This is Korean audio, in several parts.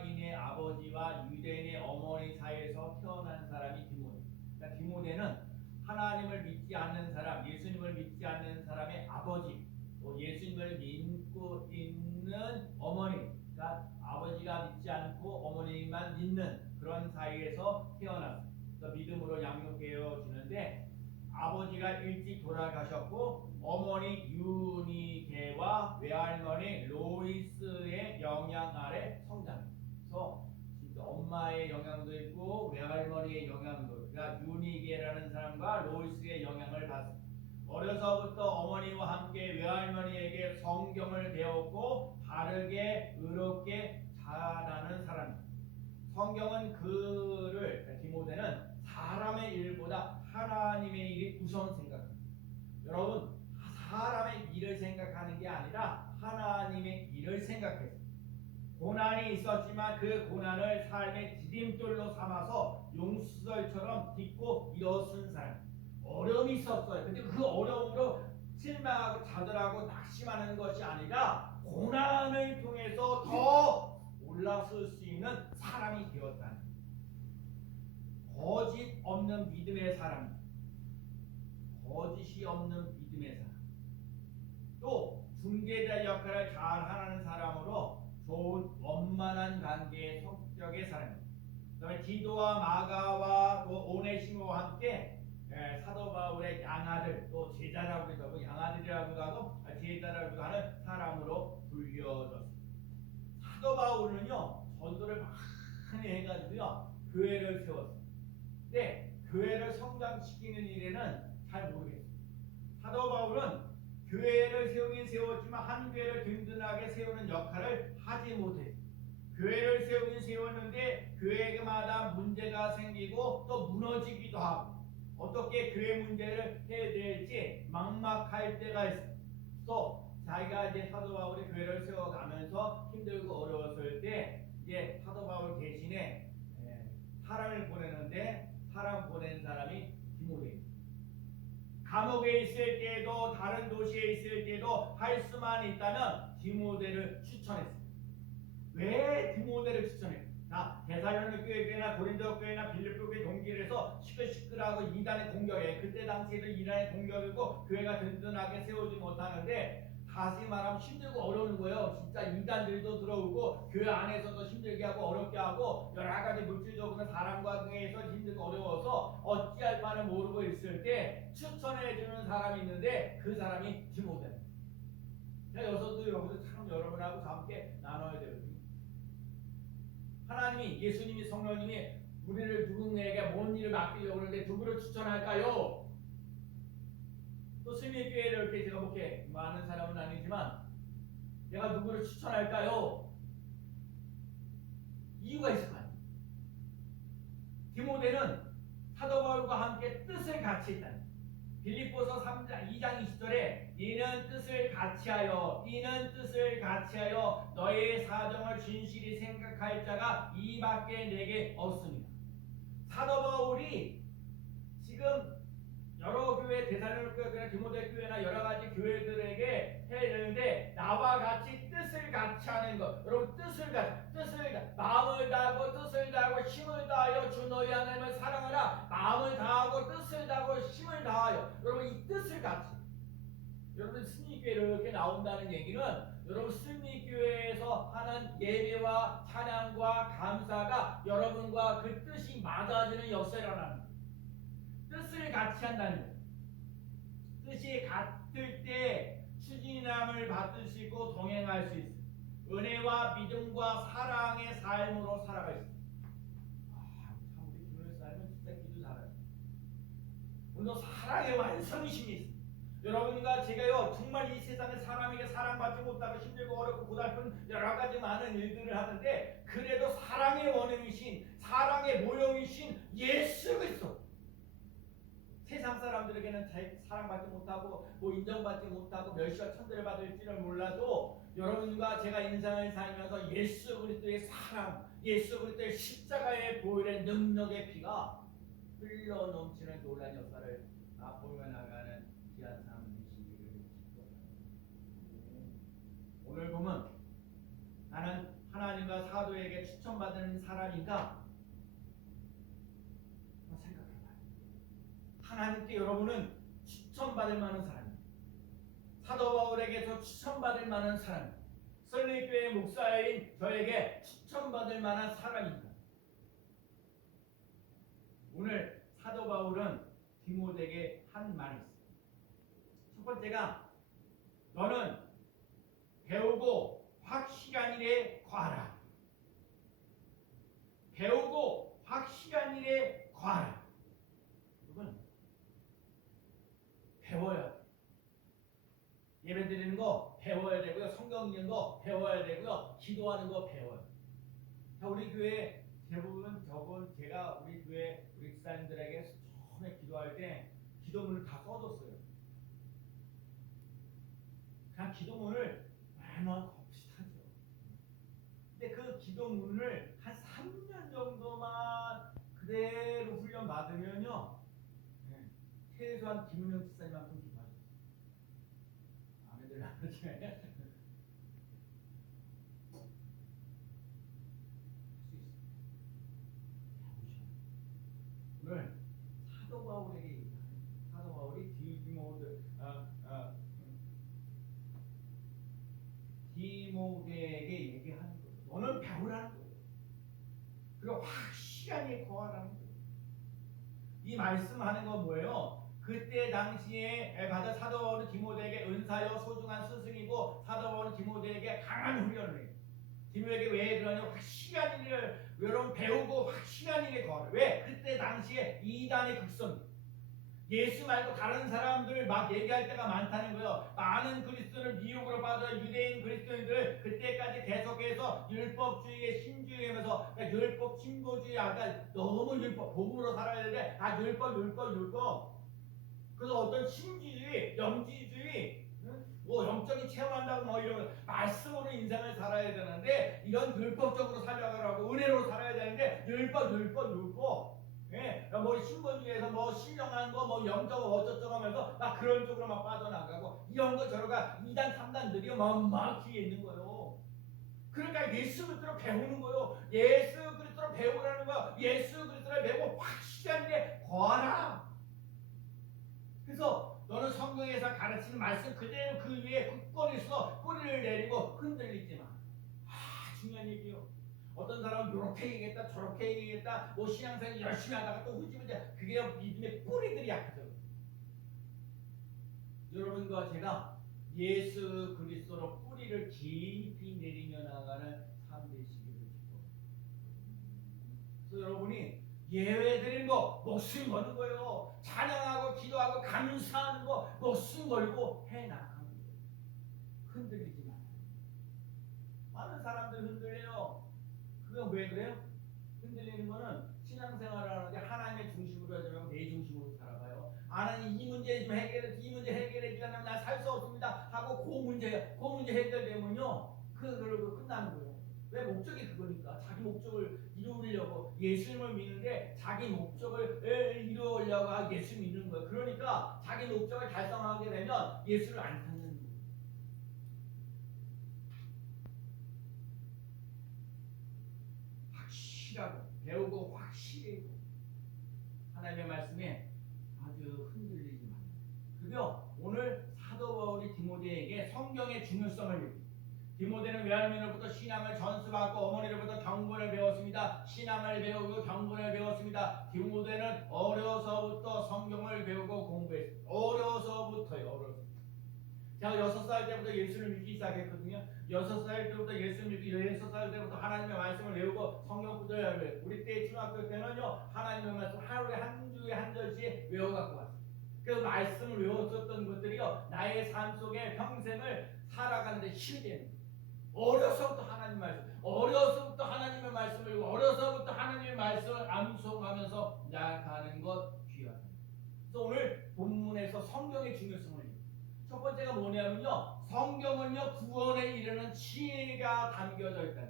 이스라엘인의 아버지와 유대인의 어머니 사이에서 태어난 사람이 디모데. 그러니까 디모데는 하나님을 믿지 않는 사람, 예수님을 믿지 않는 사람의 아버지, 또 예수님을 믿고 있는 어머니, 그러니까 아버지가 믿지 않고 어머니만 믿는 그런 사이에서 태어났어요. 그래서 믿음으로 양육되어지는데 아버지가 일찍 돌아가셨고 어머니 유니게와 외할머니 로이스의 영향 아래 성장해요. 그래서 진짜 엄마의 영향도 있고 외할머니의 영향도, 그러니까 유니게라는 사람과 로이스의 영향을 받습니다. 어려서부터 어머니와 함께 외할머니에게 성경을 배웠고 바르게 의롭게 자라는 사람입니다. 성경은 그를, 디모데는 사람의 일보다 하나님의 일이 우선 생각합니다. 여러분, 사람의 일을 생각하는 게 아니라 하나님의 일을 생각해서 고난이 있었지만 그 고난을 삶의 디딤돌로 삼아서 용수설처럼 딛고 일어선 사람. 어려움이 있었어요. 근데 그 어려움으로 실망하고 좌절하고 낙심하는 것이 아니라 고난을 통해서 더 올라설 수 있는 사람이 되었다는, 거짓 없는 믿음의 사람, 거짓이 없는 믿음의 사람, 또 중재자 역할을 잘 하는 사람으로 좋은 원만한 관계의 성격의 사람입니다. 그다음에 디도와 마가와 또 오네시모와 함께 사도 바울의 양아들, 또 제자라고 하고 양아들이라고도 하고 제자라고도 하는 사람으로 불려졌습니다. 사도 바울은요 전도를 많이 해가지고요 교회를 세웠어요. 근데 교회를 성장시키는 일에는 잘 모르겠어요. 사도 바울은 교회를 세우긴 세웠지만 한 교회를 든든하게 세우는 역할을 하지 못해요. 교회를 세우긴 세웠는데 교회마다 문제가 생기고 또 무너지기도 하고 어떻게 교회 문제를 해야 될지 막막할 때가 있어요. 또 자기가 이제 사도 바울이 교회를 세워가면서 힘들고 어려웠을 때 이제 사도 바울 대신에 사람을 보내는데 사람 보낸 사람이 디모데입니다. 감옥에 있을 때도 다른 도시에 있을 때도 할 수만 있다면 디모데를 추천했어요. 왜 디모데를 추천해요? 자, 데살로니가 교회나 고린도 교회나 빌립보 교회 동기에서 시끌시끌하고 이단의 공격에, 그때 당시에도 이단의 공격이고 교회가 든든하게 세우지 못하는데 다시 말하면 힘들고 어려운 거예요. 진짜 이단들도 들어오고 교회 안에서도 힘들게 하고 어렵게 하고 여러 가지 물질적으로 사람과 관계에서 힘들고 어려워서 어찌할 바를 모르고 있을 때 추천해주는 사람이 있는데 그 사람이 디모데입니다. 여기서도 참 여러분하고 함께 나눠야 되거든요. 하나님이, 예수님이, 성령님이 우리를 누군가에게 뭔 일을 맡기려고 하는데 누구를 추천할까요? 또 스미교회를 이렇게 제가 그렇게 많은 사람은 아니지만 내가 누구를 추천할까요? 이유가 있을 거 아니에요. 디모데는 사도 바울과 함께 뜻을 같이 했다는, 빌립보서 2장 20절에 이는 뜻을 같이하여 너의 사정을 진실히 생각할 자가 이밖에 내게 없습니다. 사도 바울이 지금 여러 교회, 데살로니가 교회나 디모데 교회나 여러 가지 교회들에게 해야 되는데 나와 같이 뜻을 같이 하는 것. 여러분 마음을 다하고 뜻을 다하고 힘을 다하여 주 너희 하나님을 사랑하라. 마음을 다하고 뜻을 다하고 힘을 다하여. 여러분 이 뜻을 같이. 여러분 승리교회를 이렇게 나온다는 얘기는 여러분 승리교회에서 하는 예배와 찬양과 감사가 여러분과 그 뜻이 맞아지는 역사라는, 뜻을 같이 한다는 거예요. 뜻이 같을 때 추진함을 받으시고 동행할 수 있어요. 은혜와 믿음과 사랑의 삶으로 살아갈 수 있어요. 참 우리 기도를 살면 진짜 기도 잘해요. 오늘 사랑의 완성이심이 있어요. 여러분과 제가요 정말 이 세상에 사람에게 사랑받지 못하고 힘들고 어렵고 고달픈 여러 가지 많은 일들을 하는데 그래도 사랑의 원형이신, 사랑의 모형이신 예수 그리스도, 세상 사람들에게는 사랑받지 못하고 인정받지 못하고 멸시와 천대를 받을지는 몰라도 여러분과 제가 인생을 살면서 예수 그리스도의 사랑, 예수 그리스도의 십자가의 보혈의 능력의 피가 흘러 넘치는 놀라운 역사를 보여 나가는 귀한 삶 되시기를 축복합니다. 오늘 보면 나는 하나님과 사도에게 추천받은 사람인가? 한번 생각해봐요. 하나님께 여러분은 추천받을 만한 사람입니다. 사도 바울에게서 추천받을 만한 사람, 설립교회 목사인 저에게 추천받을 만한 사람입니다. 오늘 사도 바울은 디모데에게 한 말이 있어요. 첫 번째가 너는 배우고 확실한 일에 과하라. 배우고 확실한 일에 과하라. 여러분, 배워야 돼요. 예배 드리는 거 배워야 되고요. 성경 읽는 거 배워야 되고요. 기도하는 거 배워요. 우리 교회 대부분 제가 우리 교회 우리 집사님들에게 처음에 기도할 때 기도문을 다 써줬어요. 그냥 기도문을 매번 비슷하죠. 근데 그 기도문을 한 3년 정도만 그대로 훈련 받으면요, 최소한 김은영 집사님만큼 기도하셨어요. 아멘들 안 그러시네. 오늘 사도 바울에게 사도 바울이 디모데에게 얘기하는 거예요. 너는 배우라는 거예요. 그리고 확실하게 거하라는 거예요. 이 말씀하는 건 뭐예요? 그때 당시에 받은 사도 바울은 디모데에게 은사요 소중한 스승이고 사도 바울은 디모데에게 강한 훈련을 해요. 디모데에게 왜 그러냐? 확실한 일을 여러분 배우고 확실한 일에 거하라. 왜? 그때 당시에 이단의 극성, 예수 말고 다른 사람들 막 얘기할 때가 많다는 거예요. 많은 그리스도는 미혹으로 빠져 유대인 그리스도인들 그때까지 계속해서 율법주의에 신주의하면서 그러니까 율법 신도주의 아까 너무 율법 복음으로 살아야 되는데 율법 그래서 어떤 신주의 영지주의 뭐 영적인 체험한다고 뭐 이런 말씀으로 인생을 살아야 되는데 이런 율법적으로 살아가라고 은혜로 살아야 되는데 율법 뭐 신분주의에서 뭐 신령한 거 뭐 영적 어쩌쩌고 하면서 막 그런 쪽으로 막 빠져나가고 이런 거 저러가 2단 3단들이 막 뒤에 있는 거예요. 그러니까 예수 그리스도를 배우는 거예요. 예수 그리스도를 배우라는 거야. 예수 그리스도를 배우고 확실한 일에 거하라. 그래서 너는 성경에서 가르치는 말씀 그대로 그 위에 굳건히 서 뿌리를 내리고 흔들리지 마. 중요한 얘기요. 어떤 사람은 이렇게 얘기했다 저렇게 얘기했다 뭐 신앙생활 열심히 하다가 또 후지부지 그게 믿음의 뿌리들이 약해서 여러분과 제가 예수 그리스도로 뿌리를 깊이 내리며 나가는 삶 되시기를 기도합니다. 그래서 여러분이 예외 드리는 거 목숨 거는 거예요. 찬양하고 기도하고 감사하는 거 목숨 걸고 해나가는 거예요. 흔들리지 마요. 많은 사람들 흔들려요. 그건 왜 그래요? 흔들리는 거는 신앙생활을 하는데 하나님의 중심으로 하지 말고 내 중심으로 살아가요. 하나님 이 문제 좀 이 문제 해결해 주지 않으면 나 살 수 없습니다 하고 그 문제 해결되면요 그걸로 끝나는 거예요. 왜? 목적이 그거니까. 자기 목적을 이루려고 예수님을 믿는데 자기 목적을 이루려고 예수 믿는 거예요. 그러니까 자기 목적을 달성하게 되면 예수를 안 찾는 거예요. 확실하고 배우고 확실히 하나님의 말씀에 아주 흔들리지 마요. 그리고 오늘 사도 바울이 디모데에게 성경의 중요성을 얘기해요. 디모데는 외할머니로부터 신앙을 전수받고 어머니로부터 경건을 배웠습니다. 신앙을 배우고 경건을 배웠습니다. 디모데는 어려서부터 성경을 배우고 공부했습니다. 어려서부터요. 제가 6살 때부터 예수를 믿기 시작했거든요. 6살 때부터 예수를 믿기 6살 때부터 하나님의 말씀을 외우고 성경 구절을 외우고 우리 때 중학교 때는요 하나님의 말씀 하루에 한 주에 한 절씩 외워갖고 왔어요. 그 말씀을 외웠었던 것들이요 나의 삶 속에 평생을 살아가는데 힘이 되는 거예요. 어려서부터 하나님 말씀, 어려서부터 하나님의 말씀을 어려서부터 하나님의 말씀을 암송하면서 나아가는 것 귀하다. 그래서 오늘 본문에서 성경의 중요성을 첫 번째가 뭐냐면요 성경은요 구원에 이르는 지혜가 담겨져 있다.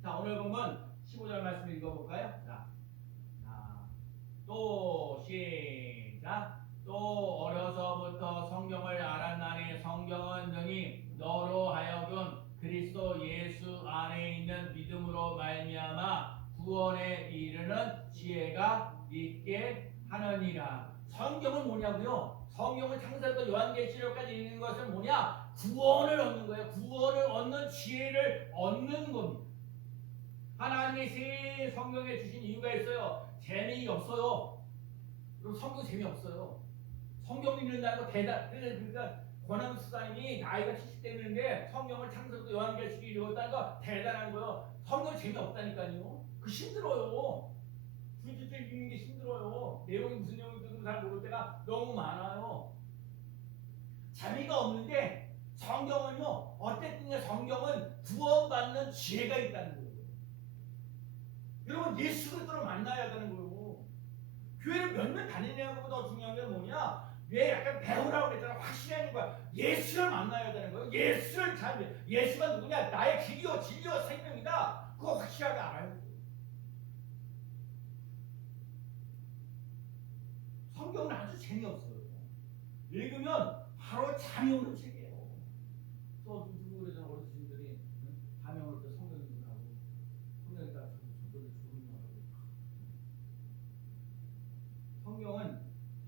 자 오늘 보면 15절 말씀을 읽어볼까요? 또 시작. 또 어려서부터 성경을 알았나니 성경은 능히 너로 하여금 그리스도 예수 안에 있는 믿음 뭐냐? 구원을 얻는 거예요. 구원을 얻는 지혜를 얻는 겁니다. 하나님이 새 성경에 주신 이유가 있어요. 재미없어요. 그럼 성경 재미없어요. 성경 읽는다는 거 대단. 그러니까 권한 수사님이 나이가 70대인데 성경을 창세부터 요한계시록 읽었다는 거 대단한 거예요. 성경 재미없다니까요. 그 힘들어요. 줄줄줄 읽는 게 힘들어요. 내용이 무슨 내용인지도 잘 모를 때가 너무 많아요. 재미가 없는데 성경은요. 어쨌든 성경은 구원받는 지혜가 있다는 거예요. 여러분 예수 그리스도를 만나야 되는 거예요. 교회를 몇 년 다니냐는 것보다 더 중요한 게 뭐냐? 왜 약간 배우라고 그랬잖아. 확실한 거야. 예수를 만나야 되는 거예요. 예수를 잘 예수가 누구냐? 나의 길이요 진리요 생명이다. 그거 확실하게 알아야 돼요. 성경은 아주 재미없어요. 읽으면 바로 잠이 오는 책이에요. 또 누구 그러잖아. 어르신들이 잠이 올 때 성경 읽으라고. 성경에다 저들을 조르냐고. 성경은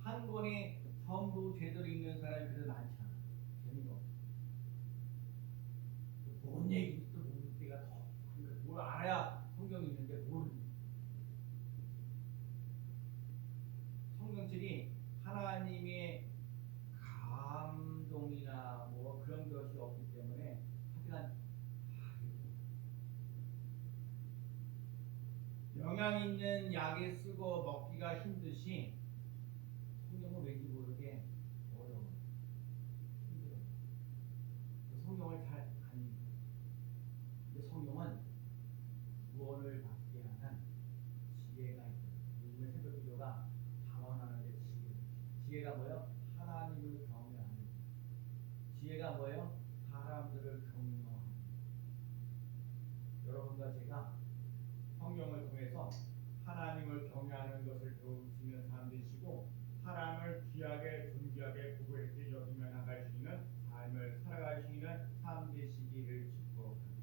한 권에 전부 제대로 읽는 사람이 그렇게 많지 않아. 재미가 없어. 뭔 얘기인지도 모를 때가 더. 그러니까 뭘 알아야 성경이 있는데 모르는. 성경책이 하나님의 감동이나 뭐 그런 것이 없기 때문에 하여간 영양 있는 약에 쓰고 먹기가 힘듯이 성경은 왠지 모르게 어려워요. 힘들어요. 성경을 잘 안 읽어요. 근데 성경은 구원을 받게 하는 지혜가 있어요. 요즘에 새벽 기도가 방언하는데 지혜가 뭐예요? 하나님을 경외하는. 지혜가 뭐예요? 사람들을 경외하는. 여러분과 제가 성경을 통해서 하나님을 경외하는 것을 배울 수 있는 사람 되시고 하나님을 귀하게 존귀하게 구별했게 여기며 나갈 수 있는 삶을 살아갈 수 있는 삶 되시기를 축복합니다.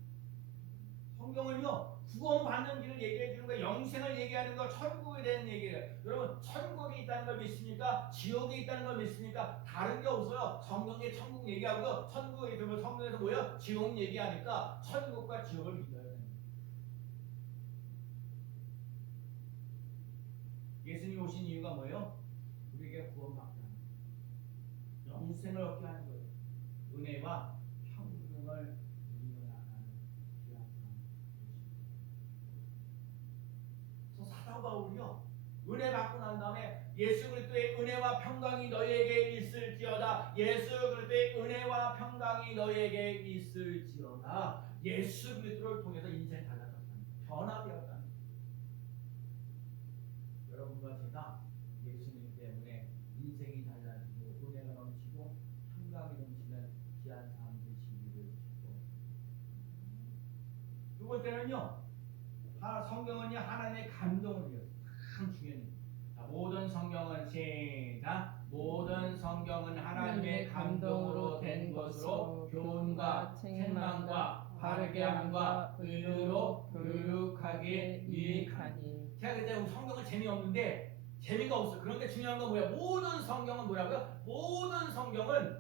성경은요 구원받는 길을 얘기해 주는 거, 영생을 얘기하는 거, 천국에 대한 얘기예요. 여러분 천국이 있다는 걸 믿습니까? 지옥이 있다는 걸 믿습니까? 다른 게 없어요. 성경에 천국 얘기하고요. 천국에 들면 성경에서 뭐예요? 지옥 얘기하니까 천국과 지옥을 믿어야 됩니다. 예수님이 오신 이유가 뭐예요? 우리에게 구원받게 하는 거예요. 영생을 얻게 하는 거예요. 은혜와 평등을 이어나가는 귀한 삶. 사도 바울이요. 은혜 받고 난 다음에 예수 그리스도의 은혜와 평강이 너희에게 있을지어다. 예수 그리스도의 은혜와 평강이 너희에게 있을지어다. 예수 그리스도를 통해서 인생이 달라졌다는 거예요. 변화되었다는 거예요. 여러분과 제가 예수님 때문에 인생이 달라지고 은혜가 넘치고 평강이 넘치는 귀한 삶 되시기를 축복합니다. 두 번째는요. 성경은요 하나님의 감동을 위해서 참 중요해요. 모든 성경은 시작. 모든 성경은 하나님의 감동으로 된 것으로 교훈과 책망과 바르게 함과 의로 교육하기에 유익하니. 제가 그때 성경은 재미없는데 재미가 없어. 그런데 중요한 건 뭐야? 모든 성경은 뭐라고요? 모든 성경은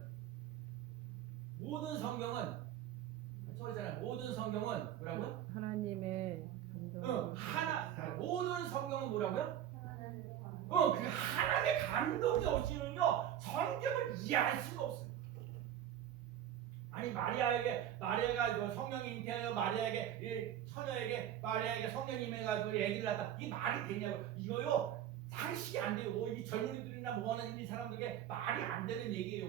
저기잖아요. 모든 성경은 뭐라고요? 하나님의 감동. 모든 성경은 뭐라고요? 그 하나님의 감동이 없이는요 성경을 이해할 수가 없어요. 아니 마리아가 성령이 잉태하여 마리아에게 처녀에게 마리아에게 성령이 임해가지고 얘기를 하다 이게 말이 되냐고. 이거요 상식이 안 돼요. 이 젊은이들이나 뭐하는 이 사람들에게 말이 안 되는 얘기예요.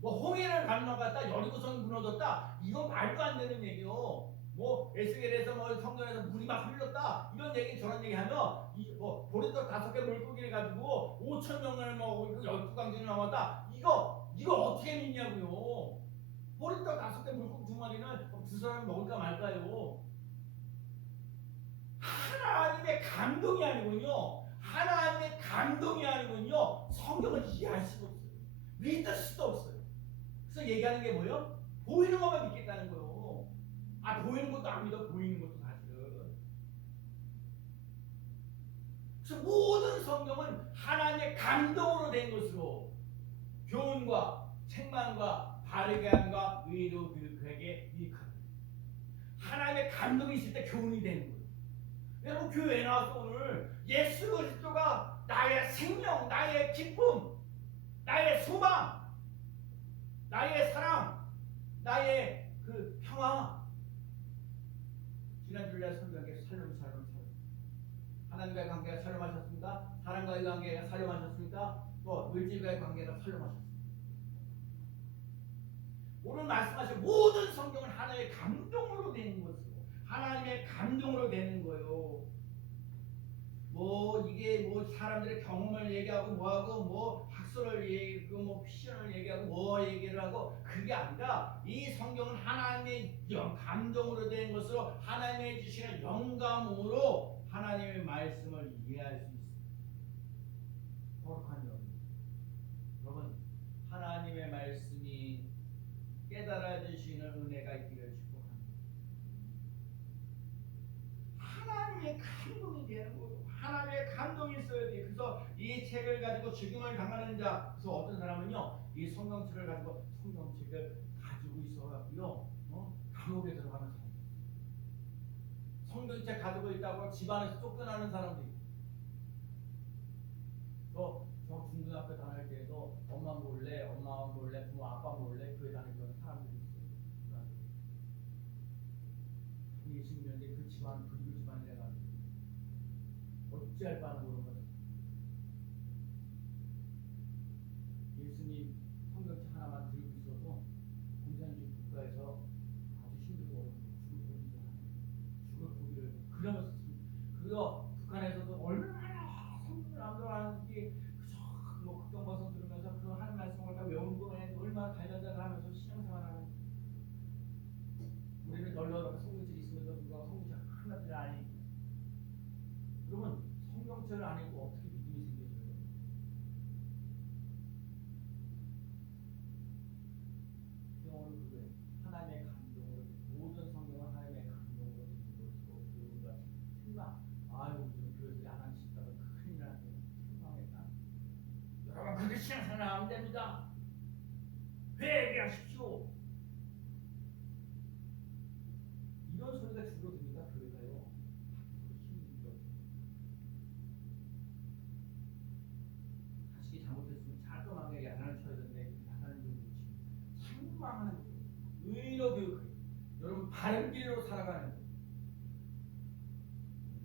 뭐 홍해를 건너갔다 여리고성 무너졌다 이건 말도 안 되는 얘기요. 뭐 에스겔에서 뭐 성전에서 물이 막 흘렀다 이런 얘기 저런 얘기 하면 뭐 보리떡 5개 물고기를 가지고 5,000명을 뭐 12강진을 넘었다 이거 어떻게 믿냐고요. 보리떡 5개 물고기 2마리는 두 사람이 먹을까 말까요. 하나님의 감동이 아니군요. 하나님의 감동이 아니군요. 성경을 이해할 수가 없어요. 믿을 수도 없어요. 그래서 얘기하는 게 뭐예요? 보이는 것만 믿겠다는 거예요. 보이는 것도 안 믿어. 보이는 것도 사실은. 그래서 모든 성경은 하나님의 감동으로 된 것으로 교훈과 책망과 바르게 함과 의로 교육하게 유익하다. 하나님의 감동이 있을 때 교훈이 되는 거예요. 여러분 교회에 나와서 오늘 예수 그리스도가 나의 생명, 나의 기쁨, 나의 소망, 나의 사랑, 나의 그 평화. 지난주에 설교한 게 살롬. 하나님과의 관계가 살롬하셨습니까? 사람과의 관계가 살롬하셨습니까? 또 물질과의 관계가 살롬하셨습니까? 오늘 말씀하신 모든 성경은 하나님의 감동으로 되는 것이고 하나님의 감동으로 되는 거예요. 뭐 이게 뭐 사람들의 경험을 얘기하고 뭐하고 뭐 학설을 얘기하고 뭐 피션을 얘기하고 뭐 얘기를 하고 그게 아니라 이 성경은 하나님의 감동으로 된 것으로 하나님의 주시는 영감으로 하나님의 말씀을 이해할 수 있습니다. 거룩한 여러분, 하나님의 말씀이 깨달아 주시는 은혜가 있기를 축복합니다. 하나님의 감동이 되는 거예요. 하나님의 감동이 있어야 돼. 그래서 이 책을 가지고 죽임을 당하는 자, 그래서 어떤 사람은요, 이 성경책을 가지고 있어갖고요, 감옥에 들어가는 사람. 성경책 가지고 있다고 집안에서 쫓겨나는 사람도 있고. 저 중고등학교 다닐 때에도 엄마 몰래, 부모 아빠 몰래 교회 다니던 사람들이 있어요. 예수님인데 그 집안, 불교 집안이라 가지고 어찌할 바는 모르는 거죠. 예수님 성경책 하나만 들고 있어도 공산주의 국가에서 아주 힘들고 죽을 고기를 그러면서 그거 북한에서도 얼마나 성경을 암송하는지 그저 뭐 극동방송 들으면서 그 하는 말씀을 다 외우는 거에 얼마나 단련을 하면서 신앙생활하는. 우리는 널널하게 성경책이 있으면서 누가 성경책 하나도 안 읽고. 여러분 성경책을 안 읽고 어떻게 믿음이 생겨져요? 오늘 그거예요. 하나님의 감동으로 모든 성경은 하나님의 감동으로 된 것으로 교훈과 책망. 아유 요즘 교회들이 안 하는 싶다가 큰일 나네요. 책망했다. 여러분 그렇게 신앙생활 하면 됩니다. 회개하십시오. 이런 소리가 줄어듭니다. 교회가요. 자식이 잘못했으면 자그마하게 야단을 쳐야 되는데 야단을 좀 놓칩니다. 책망하는 거예요. 의로 교육하기. 여러분 바른 길로 살아가는 거예요.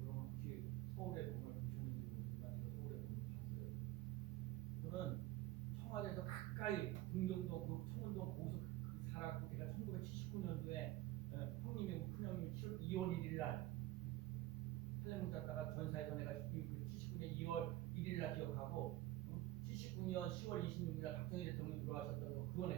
여러분 혹시 서울에 보면 보셨는지 모르지만 제가 서울에 보면 봤어요. 저는 청와대에서 가까이 등경동 그 청운동 거기서 살았고 제가 1979년도에 형님이 큰형님이 2월 1일 날 할례문 땄다가 전사에서 내가 79년 2월 1일 날 기억하고 79년 10월 26일 날 박정희 대통령이 돌아가셨다고 그거는